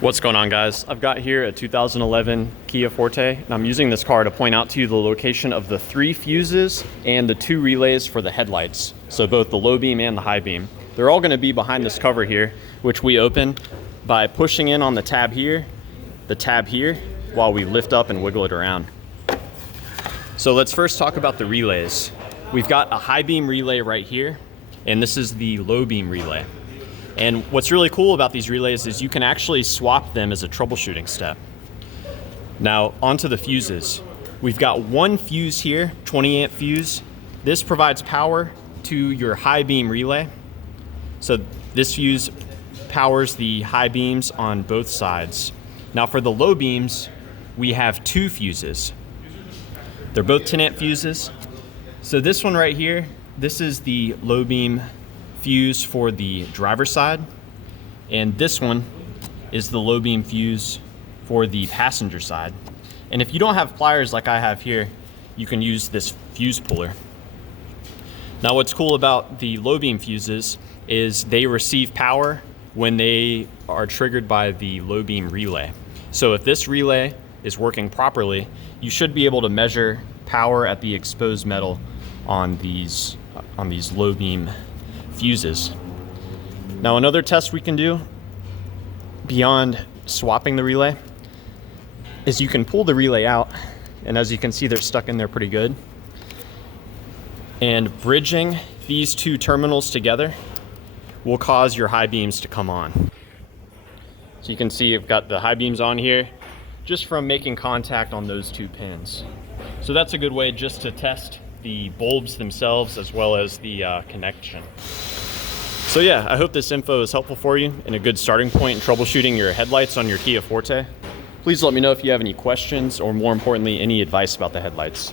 What's going on, guys? I've got here a 2011 Kia Forte, and I'm using this car to point out to you the location of the 3 fuses and the 2 relays for the headlights. So both the low beam and the high beam. They're all gonna be behind this cover here, which we open by pushing in on the tab here, while we lift up and wiggle it around. So let's first talk about the relays. We've got a high beam relay right here, and this is the low beam relay. And what's really cool about these relays is you can actually swap them as a troubleshooting step. Now, onto the fuses. We've got one fuse here, 20 amp fuse. This provides power to your high beam relay. So this fuse powers the high beams on both sides. Now for the low beams, we have 2 fuses. They're both 10 amp fuses. So this one right here, this is the low beam fuse for the driver's side, and this one is the low beam fuse for the passenger side. And if you don't have pliers like I have here, you can use this fuse puller. Now what's cool about the low beam fuses is they receive power when they are triggered by the low beam relay. So if this relay is working properly, you should be able to measure power at the exposed metal on these low beam fuses. Now another test we can do beyond swapping the relay is you can pull the relay out, and as you can see, they're stuck in there pretty good. And bridging these 2 terminals together will cause your high beams to come on. So you can see you've got the high beams on here just from making contact on those 2 pins. So that's a good way just to test the bulbs themselves as well as the connection. So yeah, I hope this info is helpful for you and a good starting point in troubleshooting your headlights on your Kia Forte. Please let me know if you have any questions or, more importantly, any advice about the headlights.